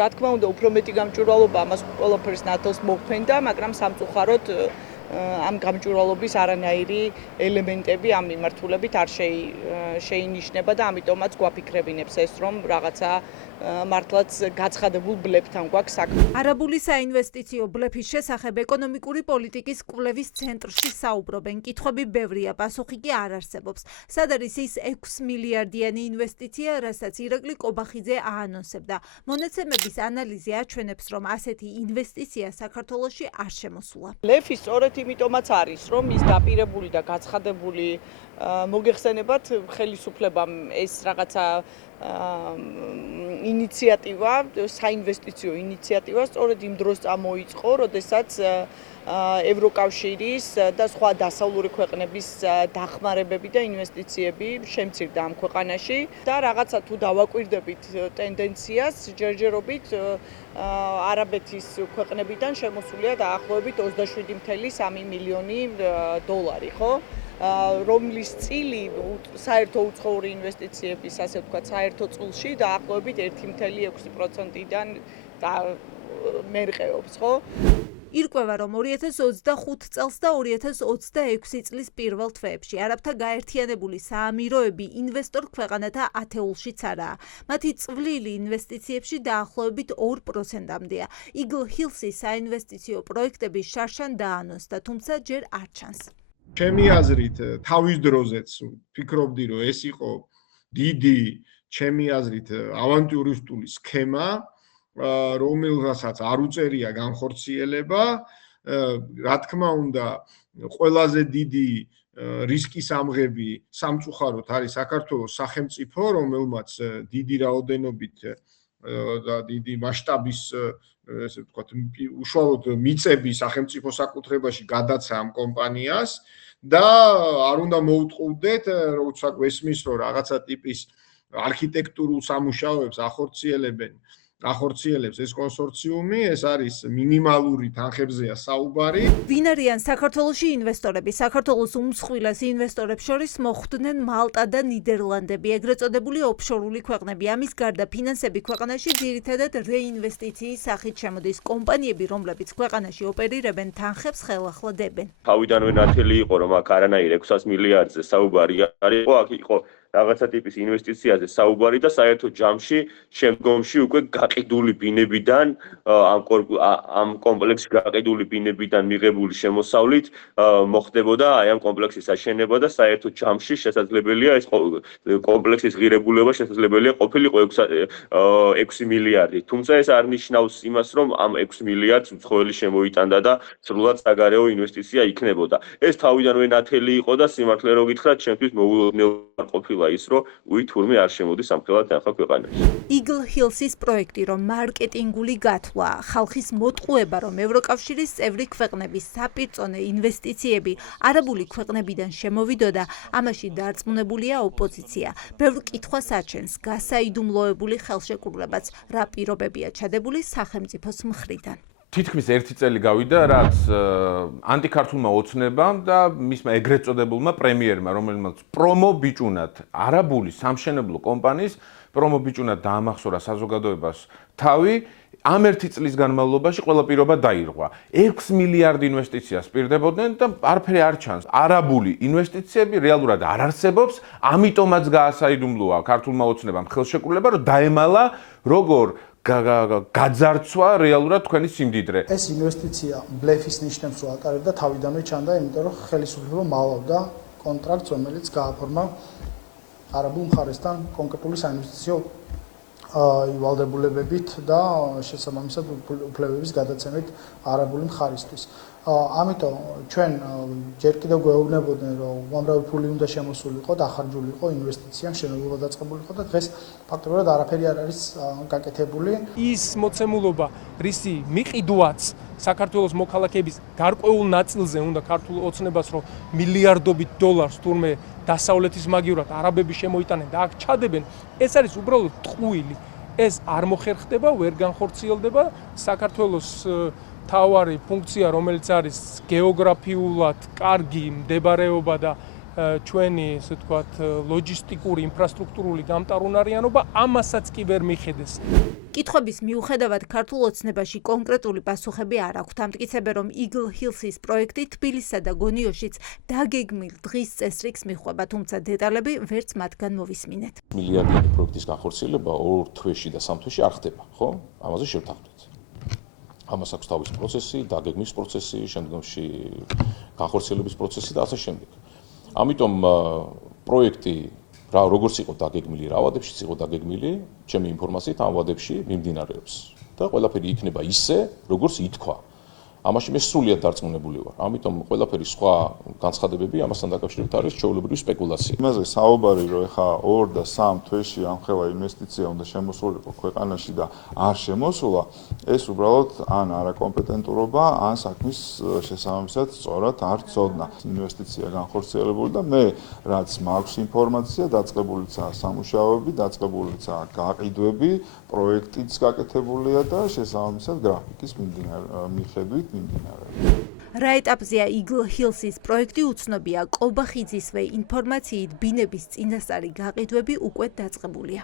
რა თქმა უნდა, უფრო მეტი გამჭვირვალობა ამას ყველაფერს ნათელს მოჰფენდა, მაგრამ სამწუხაროდ ამ გამჭვირვალობის არანაირი ელემენტები ამ მიმართულებით არ შეინიშნება და ამიტომაც გვაფიქრებინებს ეს, რომ რაღაცა მართლაც გაცხადებულ ბლებთან გვაქვს საქმე. არაბული საინვესტიციო ბლეფის შესახებ ეკონომიკური პოლიტიკის კვლევის ცენტრში საუბრობენ. კითხვები ბევრია, პასუხი კი არ არსებობს. სად არის ის 6 მილიარდიანი ინვესტიცია, რასაც ირაკლი კობახიძე აანონსებდა. მონაცემების ანალიზი აჩვენებს, რომ ასეთი ინვესტიცია საქართველოში არ შემოსულა. ბლეფი სწორედ იმიტომაც არის, რომ ის დაპირებული და გაცხადებული მოგეხსენებათ ხელისუფლებამ ეს რაღაცა ინიციატივა, საინვესტიციო ინიციატივა სწორედ იმ დროს წამოიწყო, როდესაც ევროკავშირის და სხვა დასავლური ქვეყნების დახმარებები და ინვესტიციები შემცირდა ამ ქვეყანაში და რაღაცა თუ დავაკვირდებით ტენდენციას, ჯერჯერობით არაბეთის ქვეყნებიდან შემოსულია დაახლოებით 27.3 მილიონი დოლარი, ხო? რომლის წილი საერთო უცხოური ინვესტიციების, ასე ვთქვათ, საერთო წულში დაახლოებით 1.6%-დან მერყეობს, ხო? ირკვევა, რომ 2025 წელს და 2026 წლის პირველ თვეებში არაბთა გაერთიანებული საამიროები ინვესტორ ქვეყანათა ათეულშიც არაა. მათი წვლილი ინვესტიციებში დაახლოებით 2%-მდეა. Eagle Hills-ის საინვესტიციო პროექტები შარშან დაანონსდა, თუმცა ჯერ არ ჩანს. ჩემი აზრით, თავის დროზეც ფიქრობდი, რომ ეს იყო დიდი, ჩემი აზრით, ავანტიურისტული სქემა, რომელსაც არ უწერია განხორციელება, რა თქმა უნდა, ყველაზე დიდი რისკის ამღები სამწუხაროდ არის საქართველოს სახელმწიფო, რომელმაც დიდი რაოდენობით და დიდი მასშტაბის ესე ვთქვათ, უშუალოდ მიწები სახელმწიფო საკუთრებაში გადაცა ამ კომპანიას და არ უნდა მოუტყუდეთ, როცა გვესმის, რომ რაღაცა ტიპის არქიტექტურულ სამუშაოებს ახორციელებს ეს კონსორციუმი, ეს არის მინიმალური თანხებზეა საუბარი. ვინ არიან საქართველოში ინვესტორები? საქართველოს უმსხვილეს ინვესტორებს შორის მოხვდნენ მალტა და ნიდერლანდები, ეგრეთ წოდებული ოფშორული ქვეყნები. ამის გარდა ფინანსები ქვეყანაში ძირითადად რეინვესტიციის სახით შემოდის. კომპანიები, რომლებიც ქვეყანაში ოპერირებენ, თანხებს ხელახლა დებენ. თავიდანვე ნათელი იყო, რომ აქ არანაირ 600 მილიარდზე საუბარი არ იყო, აქ იყო რაღაცა ტიპის ინვესტიციაზე საუბარი და საერთო ჯამში შემდგომში უკვე გაყიდული ბინებიდან ამ კომპლექსში გაყიდული ბინებიდან მიღებული შემოსავლით მოხდებოდა აი ამ კომპლექსის აშენება და საერთო ჯამში შესაძლებელია ეს კომპლექსის ღირებულება შესაძლებელია ყოფილიყო 6 მილიარდი. თუმცა ეს არ ნიშნავს იმას, რომ ამ 6 მილიარდს უცხოელი შემოიტანდა და სრულად საგარეო ინვესტიცია იქნებოდა. ეს თავიდანვე ნათელი იყო და სიმართლე რო გითხრათ, ჩემთვის მოულოდნელად ყოფილა ის, რომ თურმე არ შემოდის სამხელად თანხა ქვეყანაში. Eagle Hills-ის პროექტი, რომ მარკეტინგული გათვლა, ხალხის მოტყუება, რომ ევროკავშირის წევრი ქვეყნების საპირწონე ინვესტიციები არაბული ქვეყნებიდან შემოვიდოდა, ამაში დარწმუნებულია ოპოზიცია. ბევრ კითხვას აჩენს გასაიდუმლოებული ხელშეკრულებაც, რა პირობებია ჩადებული სახელმწიფოს მხრიდან. თითქმის 1 წელი გავიდა, რაც ანტიქართულმა ოცნებამ და მისმა ეგრეთ წოდებულმა პრემიერმა, რომელმაც პრომობიჭუნად არაბული სამშენებლო კომპანიის პრომობიჭუნად დაამახსოვრა საზოგადოებას თავი, ამ 1 წლის განმავლობაში ყველა პირობა დაირღვა. 6 მილიარდი ინვესტიციას პირდებოდნენ და არაფერი არ ჩანს. არაბული ინვესტიციები რეალურად არ არსებობს, ამიტომაც გაასაიდუმლოა ქართულმა ოცნებამ ხელშეკრულება, რომ დაემალა როგორ გაძარცვა რეალურად თქვენი სიმდიდრე. ეს ინვესტიცია ბლეფის ნიშნებს რო ატარებდა თავიდანვე ჩანდა, იმიტომ რომ ხელისუფლება მალავდა კონტრაქტს, რომელიც გააფორმა არაბულ მხარესთან კონკრეტული საინვესტიციო ვალდებულებებით და შესაბამისად უფლებების გადაცემით არაბული მხარისთვის. ამიტომ ჩვენ ჯერ კიდევ გვეუბნებოდნენ, რომ უამრავი ფული უნდა შემოსულიყო, დახარჯულიყო, ინვესტიცია, მშენებლობა დაწყებულიყო და დღეს ფაქტობრივად არაფერი არ არის გაკეთებული. ის მოცემულობა, რისი მიყიდვაც საქართველოს მოქალაქეების გარკვეულ ნაწილზე უნდა ქართულ ოცნებას, რომ მილიარდობით დოლარს თურმე დასავლეთის მაგივრად არაბები შემოიტანენ და აქ ჩადებენ, ეს არის უბრალოდ ტყუილი. ეს არ მოხერხდება, ვერ განხორციელდება საქართველოს თავარი ფუნქცია, რომელიც არის გეოგრაფიულად კარგი მდებარეობა და ჩვენი, ასე ვთქვათ, ლოჯისტიკური, ინფრასტრუქტურული გამტარუნარიანობა ამასაც კი ვერ მიხედეს. კითხვების მიუხედავად ქართულ ოცნებაში კონკრეტული პასუხები არ აქვთ. ამტკიცებენ, რომ Eagle Hills-ის პროექტი თბილისსა და გონიოშიც დაგეგმილ დღის წესრიგს მიჰყვება, თუმცა დეტალები ვერც მათგან მოვისმინეთ. მილიარდიანი პროექტის განხორციელება 2 თვეში და 3 თვეში არ ხდება, ხო? ამაზე შევთანხმდით. ამას აქვს თავის პროცესი, დაგეგმის პროცესი, შემდგომში განხორციელების პროცესი და ასე შემდეგ. ამიტომ პროექტი როგორც იყო დაგეგმილი, რა ვადებშიც იყო დაგეგმილი, ჩემი ინფორმაციით ამ ვადებში მიმდინარეობს და ყველაფერი იქნება ისე, როგორც ითქვა. ამაში მე სრულიად დარწმუნებული ვარ. ამიტომ ყველაფერი სხვა განცხადებები ამასთან დაკავშირებით არის ჩვეულებრივი სპეკულაცია. იმაზე საუბარი, რომ ეხა 2 და 3 თვეში ამხელა ინვესტიცია უნდა შემოსულიყო ქვეყანაში და არ შემოსულა, ეს უბრალოდ ან არაკომპეტენტურობა, ან საქმის შესაბამისად სწორად არ ცოდნა. ინვესტიცია განხორციელებული და მე რაც მაქვს ინფორმაცია, დაწყებულიცაა სამუშაოები, დაწყებულიცაა გაყიდვები, პროექტიც გაკეთებულია და შესაბამისად გრაფიკის მიხედვით რა ეტაპზეა Eagle Hills-ის პროექტი უცნობია. კობახიძისვე ინფორმაციით ბინების წინასწარი გაყიდვები უკვე დაწყებულია.